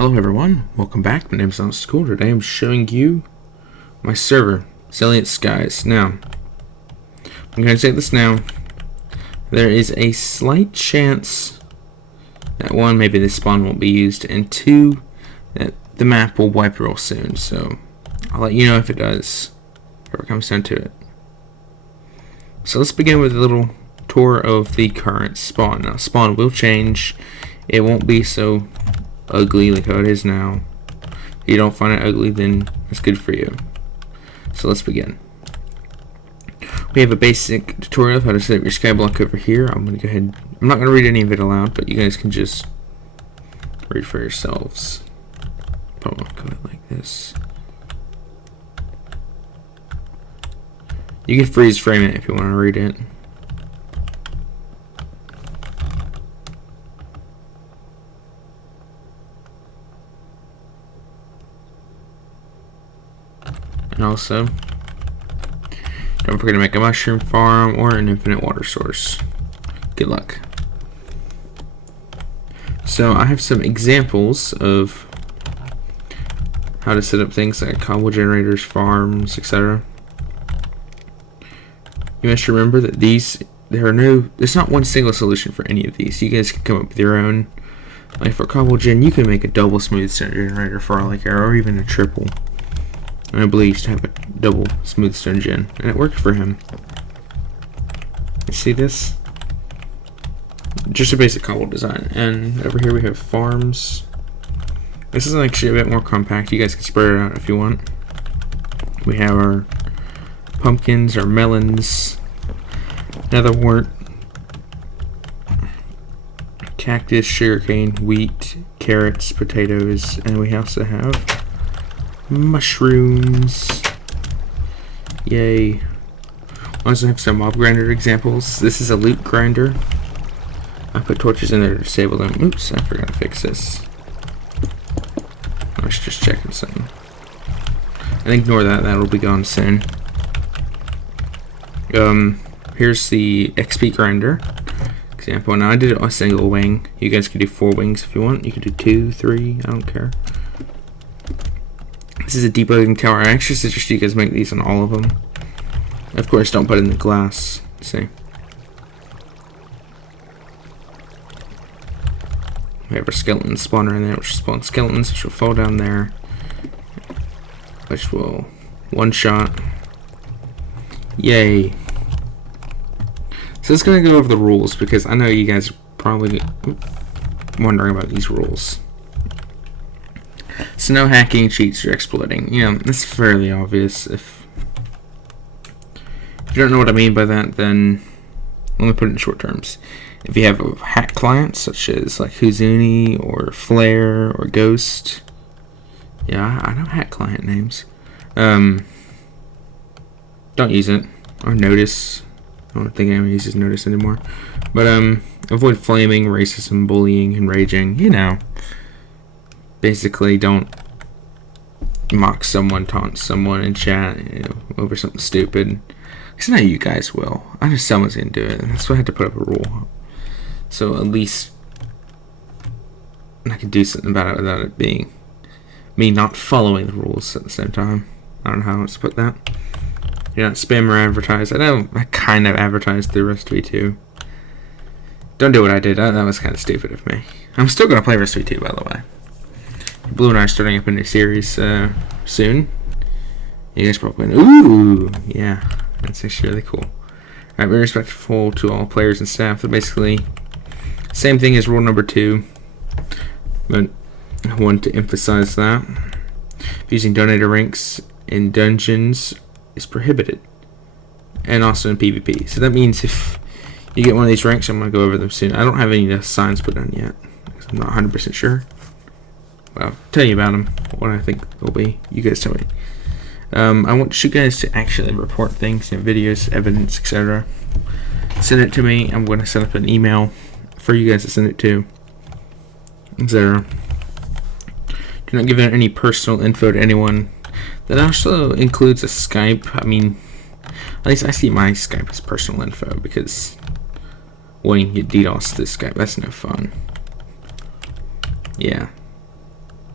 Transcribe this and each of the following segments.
Hello everyone, welcome back. My name is RustV2 Re-Start. Today I'm showing you my server, Salient Skies. Now, I'm going to say this now. There is a slight chance that one, maybe this spawn won't be used, and two, that the map will wipe real soon. So, I'll let you know if it does, if it comes down to it. So let's begin with a little tour of the current spawn. Now, spawn will change. It won't be so ugly like how it is now. If you don't find it ugly, then it's good for you. So let's begin. We have a basic tutorial of how to set up your skyblock over here. I'm going to go ahead. I'm not going to read any of it aloud, but you guys can just read for yourselves. I'll go like this. You can freeze frame it if you want to read it. And also, don't forget to make a mushroom farm or an infinite water source. Good luck. So I have some examples of how to set up things like cobble generators, farms, etc. You must remember that there's not one single solution for any of these. You guys can come up with your own. Like for cobble gen, you can make a double smooth stone generator for like or even a triple. I believe he used to have a double smooth stone gen, and it worked for him. You see this? Just a basic cobble design. And over here we have farms. This is actually a bit more compact. You guys can spread it out if you want. We have our pumpkins, our melons, netherwort, cactus, sugarcane, wheat, carrots, potatoes, and we also have mushrooms. Yay. I also have some mob grinder examples. This is a loot grinder. I put torches in there to disable them. Oops, I forgot to fix this. I was just checking something. And ignore that, that'll be gone soon. Here's the XP grinder example. Now I did it on a single wing. You guys can do 4 wings if you want. You can do 2, 3, I don't care. This is a debugging tower. I actually suggest you guys make these on all of them. Of course, don't put it in the glass. See. We have our skeleton spawner in there, which will spawn skeletons, which will fall down there, which will one-shot. Yay. So let's go over the rules, because I know you guys are probably wondering about these rules. So no hacking, cheats, or exploiting. You know, that's fairly obvious. If you don't know what I mean by that, then let me put it in short terms. If you have a hack client, such as like Houdini or Flare or Ghost, yeah, I know hack client names. Don't use it. Or Notice. I don't think anyone uses Notice anymore. But avoid flaming, racism, bullying, and raging. You know. Basically, don't mock someone, taunt someone in chat, you know, over something stupid. Because I know you guys will. I know someone's gonna do it, and that's why I had to put up a rule. So at least I can do something about it without it being me not following the rules at the same time. I don't know how else to put that. You're not spam or advertise. I know I kind of advertised through RustV2. Don't do what I did. That was kind of stupid of me. I'm still gonna play RustV2, by the way. Blue and I are starting up a new series soon. You guys probably know. Ooh, yeah, that's actually really cool. Alright, be respectful to all players and staff. They're basically same thing as rule number 2, but I want to emphasize that using donator ranks in dungeons is prohibited, and also in PvP. So that means if you get one of these ranks, I'm going to go over them soon. I don't have any signs put on yet because I'm not 100% sure. I'll tell you about them, what I think they'll be. You guys tell me. I want you guys to actually report things, you know, videos, evidence, etc. Send it to me. I'm going to set up an email for you guys to send it to, etc. Do not give out any personal info to anyone. That also includes a Skype. I mean, at least I see my Skype as personal info, because when you get DDoS through Skype, that's no fun. Yeah.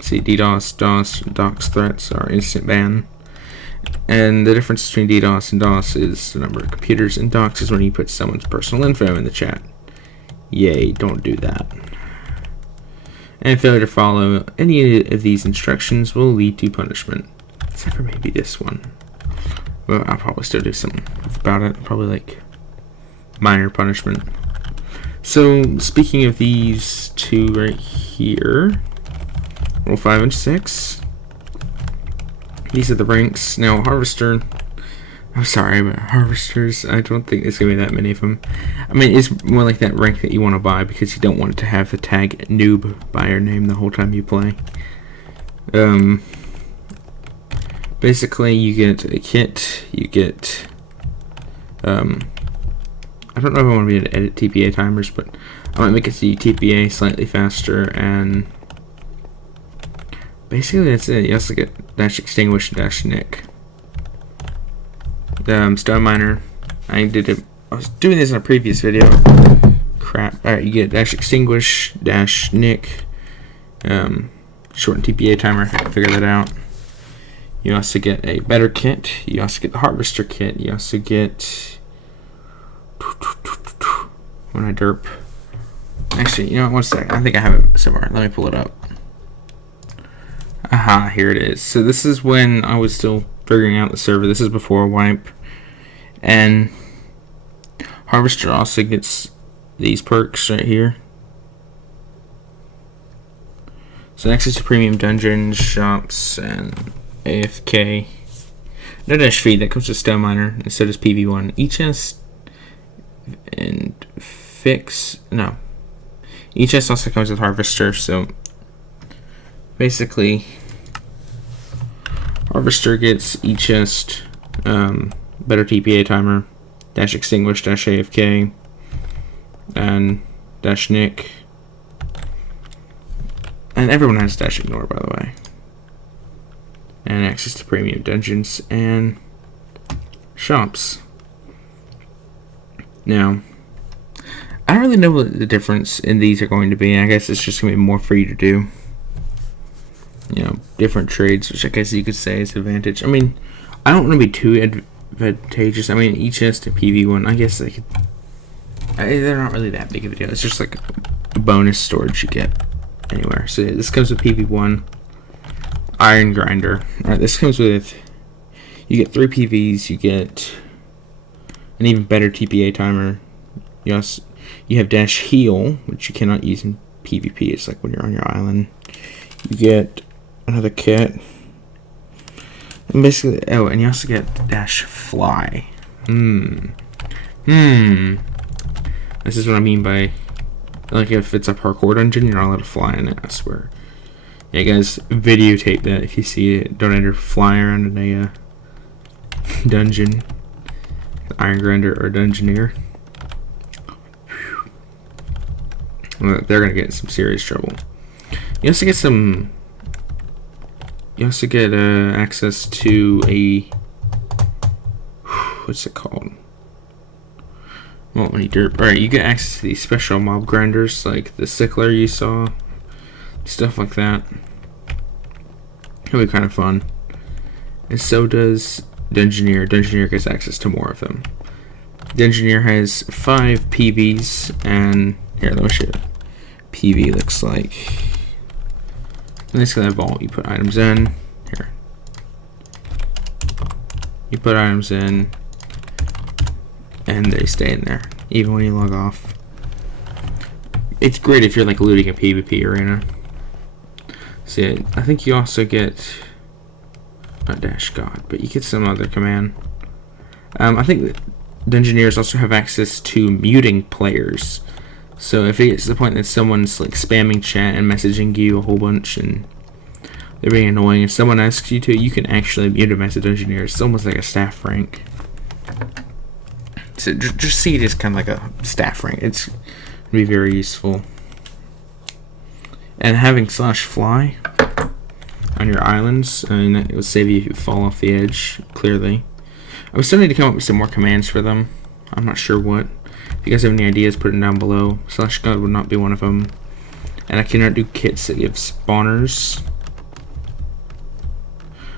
see, DDoS, DOS, dox threats are instant ban. And the difference between DDoS and DOS is the number of computers, and dox is when you put someone's personal info in the chat. Yay, don't do that. And failure to follow any of these instructions will lead to punishment. Except for maybe this one. Well, I'll probably still do something about it. Probably like minor punishment. So, speaking of these two right here, rule 5 and 6. These are the ranks. Now, Harvester, I'm sorry, but Harvesters, I don't think there's going to be that many of them. I mean, it's more like that rank that you want to buy because you don't want it to have the tag noob by your name the whole time you play. Basically, you get a kit, you get, I don't know if I want to be able to edit TPA timers, but I might make it so you TPA slightly faster, and basically that's it. You also get dash extinguish, dash nick. Stone miner, I was doing this in a previous video. Crap. Alright, you get dash extinguish, dash nick, shorten TPA timer, figure that out. You also get a better kit. You also get the harvester kit. You also get when I derp. Actually, you know what? 1 sec. I think I have it somewhere. Let me pull it up. Aha, here it is. So this is when I was still figuring out the server. This is before wipe. And harvester also gets these perks right here. So access to premium dungeons, shops, and AFK. No dash feed, that comes with Stone Miner, and so does PV1. ECHS and Fix, no. ECHS also comes with Harvester, so basically Harvester gets ECHS, better TPA timer, dash extinguish, dash AFK, and dash nick. And everyone has dash ignore, by the way. And access to premium dungeons and shops. Now, I don't really know what the difference in these are going to be. I guess it's just going to be more for you to do. You know, different trades, which I guess you could say is advantage. I mean, I don't want to be too advantageous. I mean, ECHS to PV1, I guess they're not really that big of a deal. It's just like a bonus storage you get anywhere. So yeah, this comes with PV1. Iron grinder. Alright, this comes with, you get 3 PVs, you get an even better TPA timer. You have dash heal, which you cannot use in PvP. It's like when you're on your island. You get another kit. And basically, oh, and you also get dash fly. This is what I mean by, like, if it's a parkour dungeon, you're not allowed to fly in it, I swear. Yeah, guys, videotape that if you see it. Don't ever fly around in a dungeon, iron grinder, or dungeoneer. They're gonna get in some serious trouble. You also get some. You also get access to a. What's it called? Well, when you derp. Alright, you get access to these special mob grinders, like the sickler you saw. Stuff like that. It'll be kind of fun. And so does Dungeoneer. Dungeoneer gets access to more of them. Dungeoneer has 5 PVs, and here, let me show you what PV looks like. In this kind of vault, you put items in. Here. You put items in, and they stay in there, even when you log off. It's great if you're like looting a PvP arena. See, I think you also get not dash god, but you get some other command. I think that Dungeoneers also have access to muting players. So if it gets to the point that someone's like spamming chat and messaging you a whole bunch and they're being annoying, if someone asks you to, you can actually mute them as a Dungeoneer. It's almost like a staff rank. So just see it as kind of like a staff rank. It's gonna be very useful. And having /fly on your islands, I mean, it will save you if you fall off the edge, clearly. I was still need to come up with some more commands for them. I'm not sure what. If you guys have any ideas, put them down below. /god would not be one of them. And I cannot do kits that give spawners.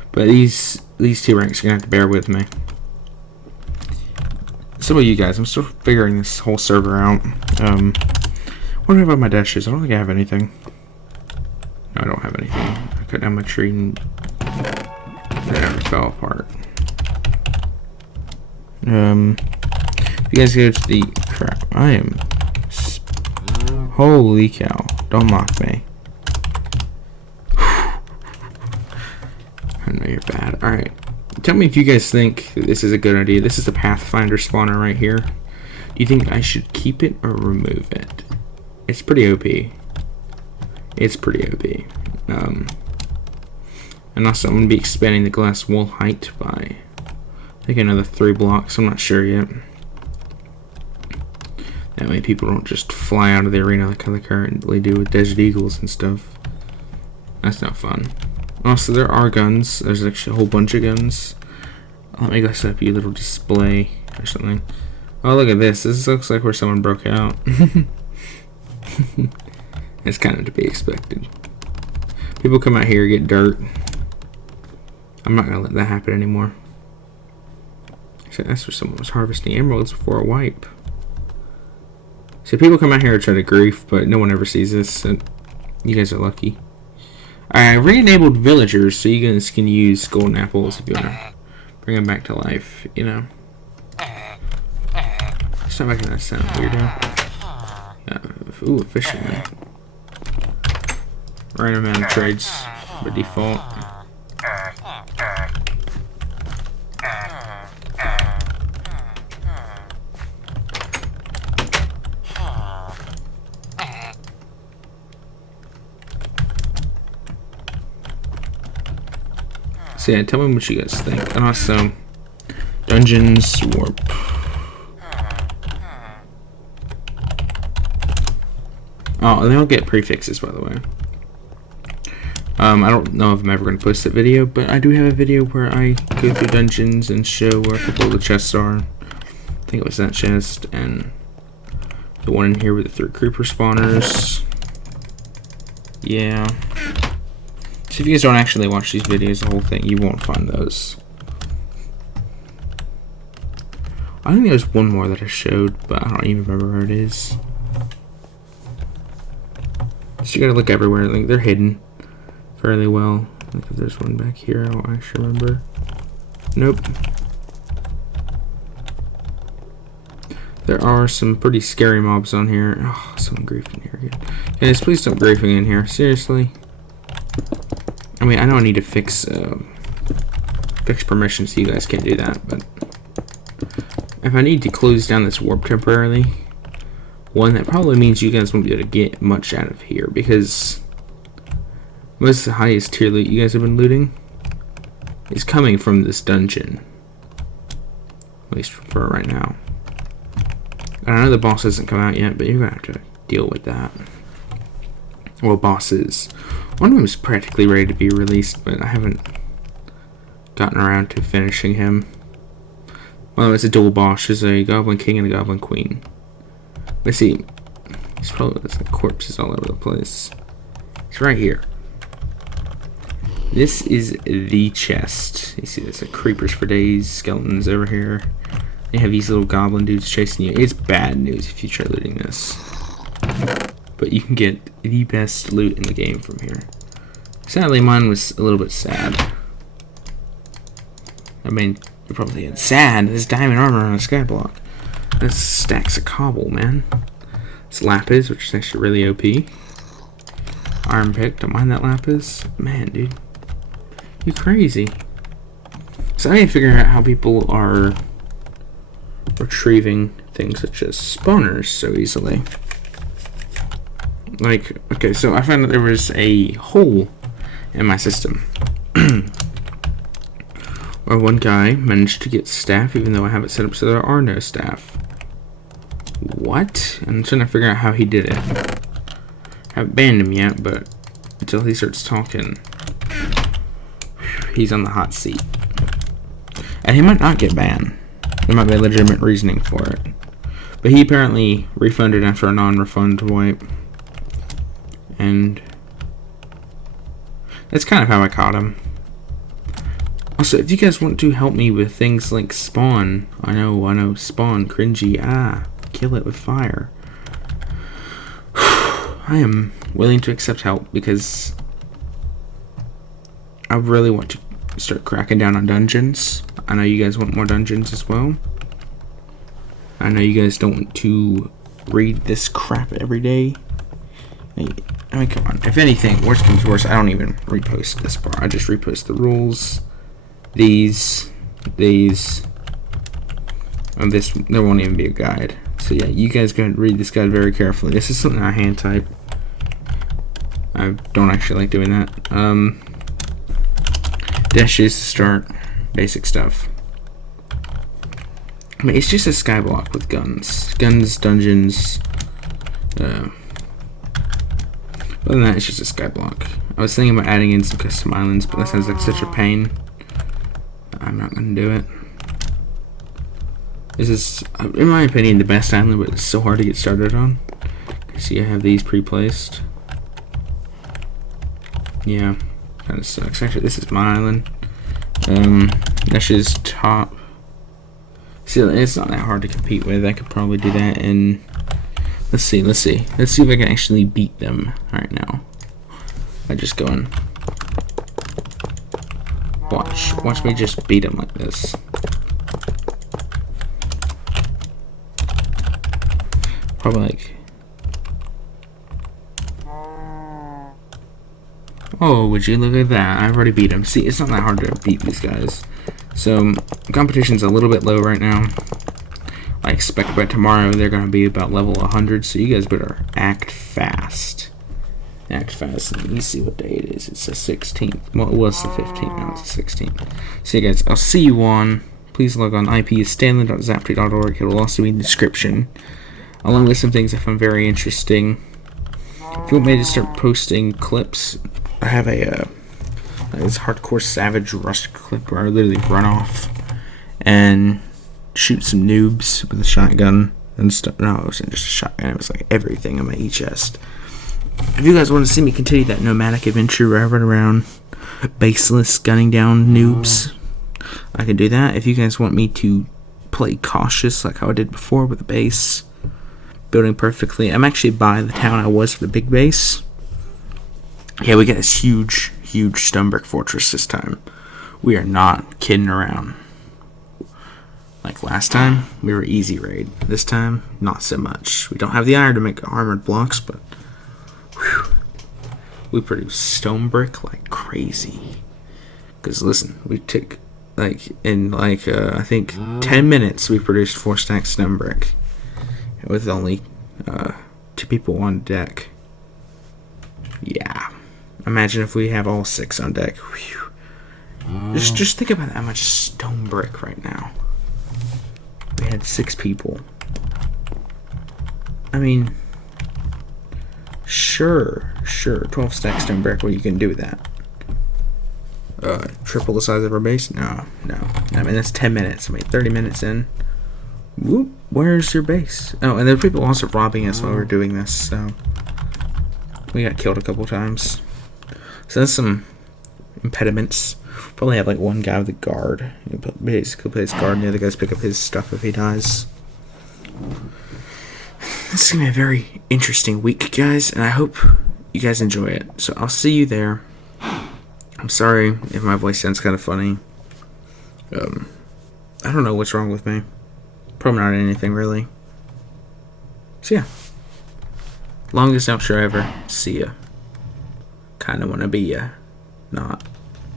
But these two ranks are gonna have to bear with me. So about you guys, I'm still figuring this whole server out. What do I have on my dashes? I don't think I have anything. No, I don't have anything. I cut down my tree and it never fell apart. If you guys go to the crap, I am. Holy cow! Don't mock me. I know you're bad. All right, tell me if you guys think this is a good idea. This is the Pathfinder spawner right here. Do you think I should keep it or remove it? It's pretty OP. It's pretty OP. And also I'm going to be expanding the glass wall height by, I think, another 3 blocks. I'm not sure yet. That way people don't just fly out of the arena like how they currently do with Desert Eagles and stuff. That's not fun. Also, there are guns. There's actually a whole bunch of guns. Let me go set up your little display or something. Oh, look at this. This looks like where someone broke out. It's kind of to be expected. People come out here, get dirt. I'm not gonna let that happen anymore. Actually, that's where someone was harvesting emeralds before a wipe. So people come out here and try to grief, but no one ever sees this. So you guys are lucky. I re-enabled villagers, so you guys can use golden apples if you wanna bring them back to life. You know. Stop making that sound, weirdo. Ooh, fisherman. Random amount of trades by default. So yeah, tell me what you guys think. And also, dungeons, warp. Oh, and they don't get prefixes, by the way. I don't know if I'm ever going to post that video, but I do have a video where I go through dungeons and show where a couple of the chests are. I think it was that chest, and the one in here with the 3 creeper spawners. Yeah. So if you guys don't actually watch these videos, the whole thing, you won't find those. I think there's one more that I showed, but I don't even remember where it is. So you gotta look everywhere. Like, they're hidden fairly well. Like, if there's one back here, I don't actually remember. Nope. There are some pretty scary mobs on here. Oh, someone griefing here again. Guys, please stop griefing in here. Seriously. I mean, I know I need to fix permissions so you guys can't do that, but if I need to close down this warp temporarily, one, that probably means you guys won't be able to get much out of here, because most of the highest tier loot you guys have been looting is coming from this dungeon. At least for right now. And I know the boss hasn't come out yet, but you're gonna have to deal with that. Well, bosses. One of them is practically ready to be released, but I haven't gotten around to finishing him. Well, it's a dual boss. There's a Goblin King and a Goblin Queen. Let's see. He's probably there's like corpses all over the place. He's right here. This is the chest. You see, there's like creepers for days, skeletons over here. They have these little goblin dudes chasing you. It's bad news if you try looting this. But you can get the best loot in the game from here. Sadly, mine was a little bit sad. I mean, you're probably thinking, sad? There's diamond armor on a skyblock. That's stacks of cobble, man. It's lapis, which is actually really OP. Iron pick, don't mind that lapis. Man, dude. You crazy. So I need to figure out how people are retrieving things such as spawners so easily. Like, okay, so I found that there was a hole in my system where one guy managed to get staff even though I have it set up so there are no staff. What? I'm trying to figure out how he did it. I haven't banned him yet, but until he starts talking, he's on the hot seat. And he might not get banned. There might be a legitimate reasoning for it. But he apparently refunded after a non-refund wipe. And that's kind of how I caught him. Also, if you guys want to help me with things like spawn, I know, spawn, cringy, kill it with fire. I am willing to accept help because I really want to start cracking down on dungeons. I know you guys want more dungeons as well. I know you guys don't want to read this crap every day. I mean, come on. If anything, worst comes to worst, I don't even repost this part. I just repost the rules. These, and this. There won't even be a guide. So yeah, you guys go ahead and read this guide very carefully. This is something I hand type. I don't actually like doing that. Dashes to start, basic stuff. I mean, it's just a skyblock with guns, dungeons. Other than that, it's just a skyblock. I was thinking about adding in some custom islands, but that sounds like such a pain. I'm not gonna do it. This is, in my opinion, the best island, but it's so hard to get started on. See, I have these pre-placed. Yeah, kind of sucks. Actually, this is my island. That's just top. See, it's not that hard to compete with. I could probably do that in. Let's see if I can actually beat them right now. I just go and watch me just beat them like this. Probably like. Oh, would you look at that? I've already beat him. See, it's not that hard to beat these guys. So, competition's a little bit low right now. I expect by tomorrow they're going to be about level 100, so you guys better act fast. Act fast. Let me see what day it is. It's the 16th. Well, it was the 15th. Now it's the 16th. So, you guys, I'll see you on. Please log on. IP is stanley.zaptree.org. It will also be in the description, along with some things I found very interesting. If you want me to start posting clips, I have this hardcore savage rust clip where I literally run off and shoot some noobs with a shotgun and stuff. No, it wasn't just a shotgun. It was like everything in my chest. If you guys want to see me continue that nomadic adventure where I run around baseless gunning down noobs, I can do that. If you guys want me to play cautious like how I did before with the base, building perfectly. I'm actually by the town I was for the big base. Yeah, we got this huge stone brick fortress this time. We are not kidding around. Like last time, we were easy raid. This time, not so much. We don't have the iron to make armored blocks, but whew, we produce stone brick like crazy. Because listen, we took I think 10 minutes we produced 4 stacks stone brick with only 2 people on deck. Yeah. Imagine if we have all 6 on deck. Whew. Just think about how much stone brick right now. We had 6 people. I mean, sure, 12 stacks stone brick. What you can do with that? Triple the size of our base? No. I mean, that's 10 minutes. I mean, 30 minutes in. Whoop, where's your base? Oh, and there are people also robbing us while we're doing this, so we got killed a couple times. So that's some impediments. Probably have like one guy with a guard. You basically play his guard, and the other guys pick up his stuff if he dies. This is gonna be a very interesting week, guys, and I hope you guys enjoy it. So I'll see you there. I'm sorry if my voice sounds kind of funny. I don't know what's wrong with me. Probably not anything really. So yeah. Longest outro ever. See ya. Kinda wanna be ya. Not.